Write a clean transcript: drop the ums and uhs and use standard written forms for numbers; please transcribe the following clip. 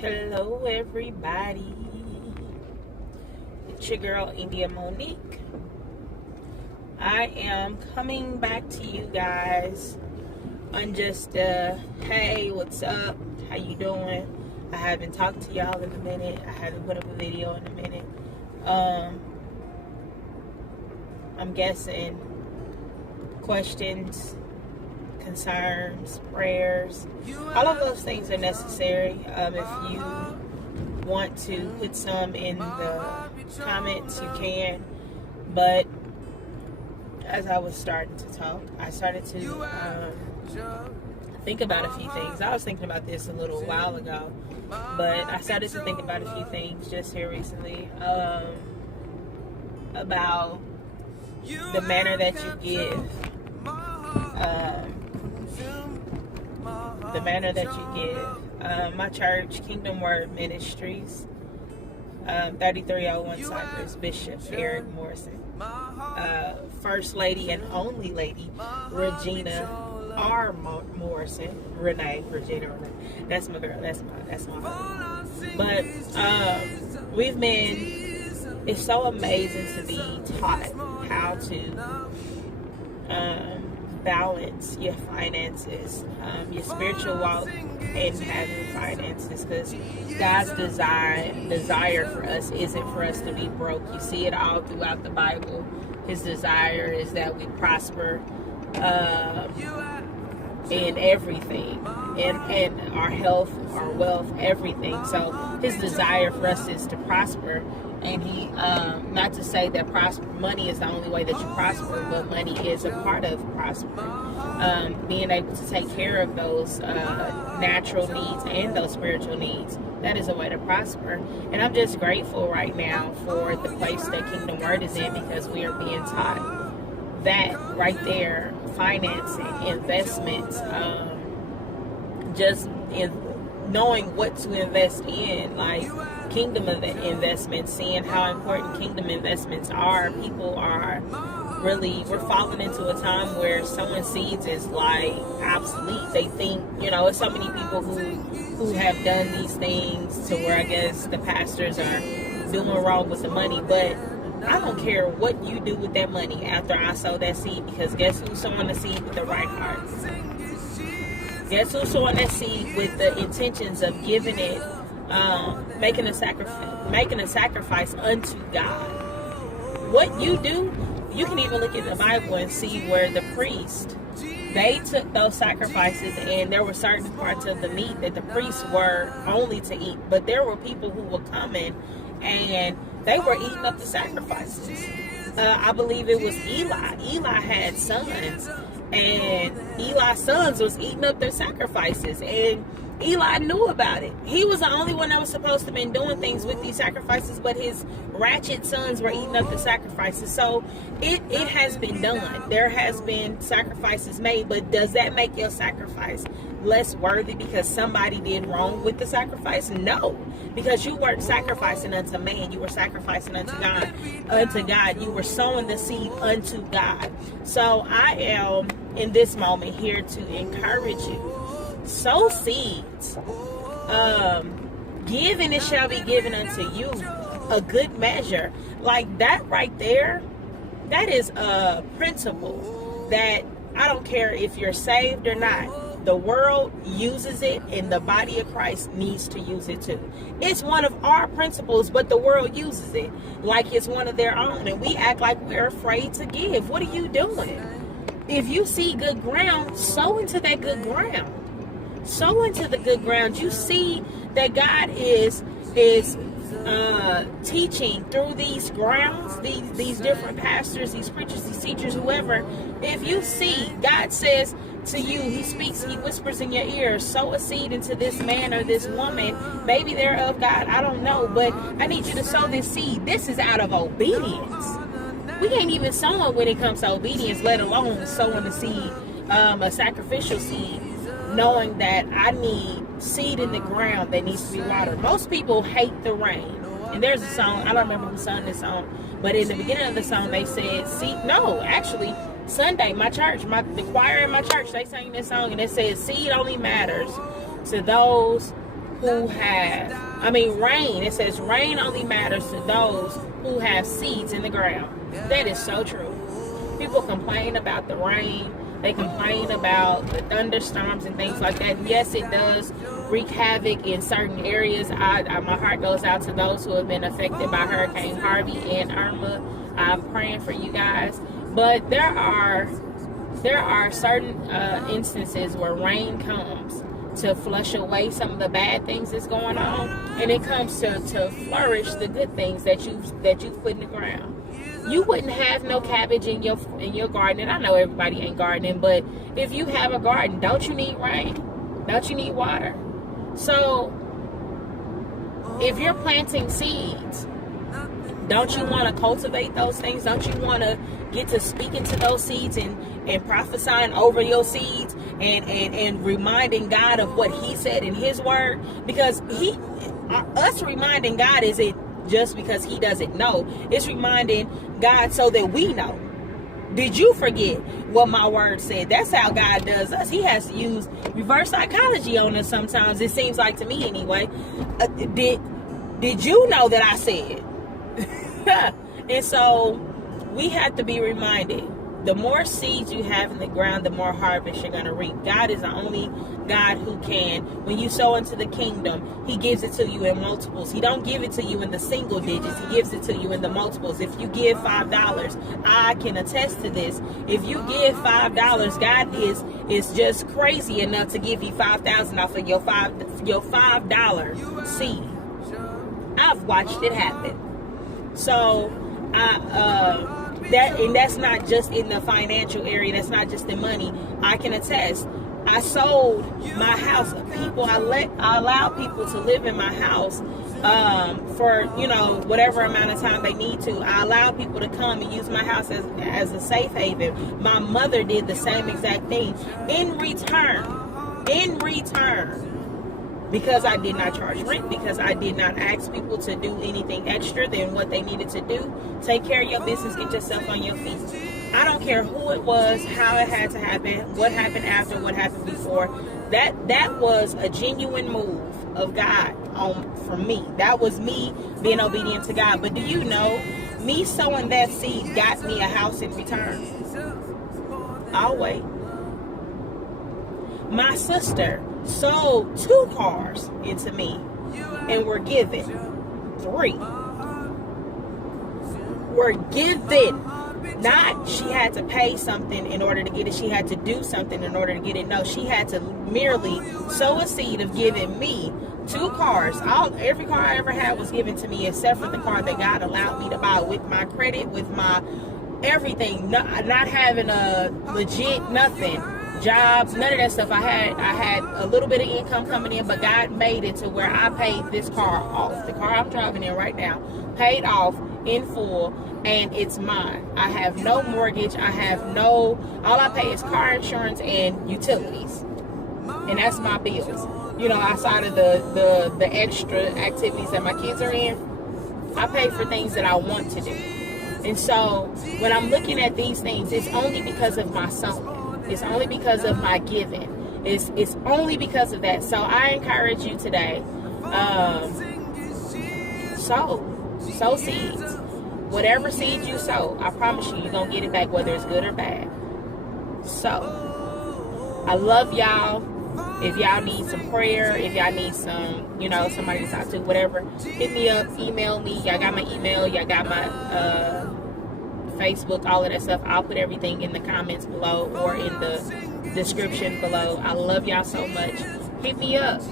Hello, everybody. It's your girl, India Monique. I am coming back to you guys on just hey, what's up? How you doing? I haven't talked to y'all in a minute. I haven't put up a video in a minute. I'm guessing questions, concerns, prayers, all of those things are necessary. If you want to put some in the comments, you can. But as I was starting to talk, I started to think about a few things. I was thinking about this a little while ago, but I started to think about a few things just here recently about the manner that you give. The manner that you give. My church, Kingdom Word Ministries, 3301 Cypress, Bishop Eric Morrison, First Lady and only lady, Regina R. Morrison, Regina Renee. That's my girl. That's my girl. But it's so amazing to be taught how to balance your finances, your spiritual walk, and having finances, because God's desire for us isn't for us to be broke. You see it all throughout the Bible. His desire is that we prosper in everything, in our health, our wealth, everything. So his desire for us is to prosper. And he, not to say that money is the only way that you prosper, but money is a part of prospering. Being able to take care of those natural needs and those spiritual needs, that is a way to prosper. And I'm just grateful right now for the place that Kingdom Word is in, because we are being taught that right there, financing, investments, just in knowing what to invest in, like kingdom investments, seeing how important kingdom investments are. People are we're falling into a time where sowing seeds is like obsolete. They think, it's so many people who have done these things to where I guess the pastors are doing wrong with the money. But I don't care what you do with that money after I sow that seed, because guess who's sowing the seed with the right heart? Guess who's sowing that seed with the intentions of giving it, making a sacrifice unto God. What you do, you can even look at the Bible and see where the priest, they took those sacrifices, and there were certain parts of the meat that the priests were only to eat, but there were people who were coming and they were eating up the sacrifices. I believe it was Eli. Eli had sons, and Eli's sons was eating up their sacrifices, and Eli knew about it. He was the only one that was supposed to have been doing things with these sacrifices, but his ratchet sons were eating up the sacrifices. So it has been done. There has been sacrifices made, but does that make your sacrifice less worthy because somebody did wrong with the sacrifice? No, because you weren't sacrificing unto man. You were sacrificing unto God. You were sowing the seed unto God. So I am in this moment here to encourage you. Sow seeds. Give and it shall be given unto you, a good measure. Like that right there, that is a principle that I don't care if you're saved or not. The world uses it, and the body of Christ needs to use it too. It's one of our principles, but the world uses it like it's one of their own, and we act like we're afraid to give. What are you doing? If you see good ground, sow into that good ground. Sow into the good ground. You see that God is teaching through these grounds, these different pastors, these preachers, these teachers, whoever. If you see, God says to you, he speaks, he whispers in your ear, sow a seed into this man or this woman. Maybe they're of God, I don't know, but I need you to sow this seed. This is out of obedience. We ain't even sowing when it comes to obedience, let alone sowing the seed, a sacrificial seed, knowing that I need seed in the ground that needs to be watered. Most people hate the rain. And there's a song, I don't remember who sung this song, but in the beginning of the song they said, Sunday, my church, the choir in my church, they sang this song, and it says, seed only matters to those rain. It says rain only matters to those who have seeds in the ground. That is so true. People complain about the rain. They complain about the thunderstorms and things like that. And yes, it does wreak havoc in certain areas. My heart goes out to those who have been affected by Hurricane Harvey and Irma. I'm praying for you guys. But there are certain instances where rain comes to flush away some of the bad things that's going on, and it comes to flourish the good things that you've put in the ground. You wouldn't have no cabbage in your garden. And I know everybody ain't gardening, but if you have a garden, don't you need rain? Don't you need water? So if you're planting seeds, don't you want to cultivate those things? Don't you want to get to speaking to those seeds and prophesying over your seeds and reminding God of what he said in his word? Because us reminding God isn't just because he doesn't know. It's reminding God so that we know. Did you forget what my word said? That's how God does us. He has to use reverse psychology on us sometimes. It seems like to me anyway. Did you know that I said? And so we have to be reminded, the more seeds you have in the ground, the more harvest you're going to reap. God is the only God who can. When you sow into the kingdom, he gives it to you in multiples. He don't give it to you in the single digits. He gives it to you in the multiples. If you give $5, I can attest to this. If you give $5, God is just crazy enough to give you $5,000 off of your $5 seed. I've watched it happen. So that's not just in the financial area. That's not just the money. I can attest. I sold my house. I allowed people to live in my house for whatever amount of time they need to. I allow people to come and use my house as a safe haven. My mother did the same exact thing. In return, because I did not charge rent, because I did not ask people to do anything extra than what they needed to do. Take care of your business, get yourself on your feet. I don't care who it was, how it had to happen, what happened after, what happened before. That was a genuine move of God from me. That was me being obedient to God. But do you know, me sowing that seed got me a house in return? I'll wait. My sister sold 2 cars into me and were given 3. Were given. Not she had to pay something in order to get it. She had to do something in order to get it. No, she had to merely sow a seed of giving me 2 cars. Every car I ever had was given to me except for the car that God allowed me to buy with my credit, with my everything. Not having a legit nothing. Jobs, none of that stuff. I had a little bit of income coming in, but God made it to where I paid this car off. The car I'm driving in right now, paid off in full, and it's mine. I have no mortgage. All I pay is car insurance and utilities, and that's my bills. Outside of the extra activities that my kids are in, I pay for things that I want to do. And so when I'm looking at these things, it's only because of my sowing. It's only because of my giving. It's only because of that. So I encourage you today, sow seeds. Whatever seeds you sow, I promise you're going to get it back, whether it's good or bad. So, I love y'all. If y'all need some prayer, if y'all need some, somebody to talk to, whatever, hit me up, email me. Y'all got my email. Y'all got my Facebook, all of that stuff. I'll put everything in the comments below or in the description below. I love y'all so much. Hit me up.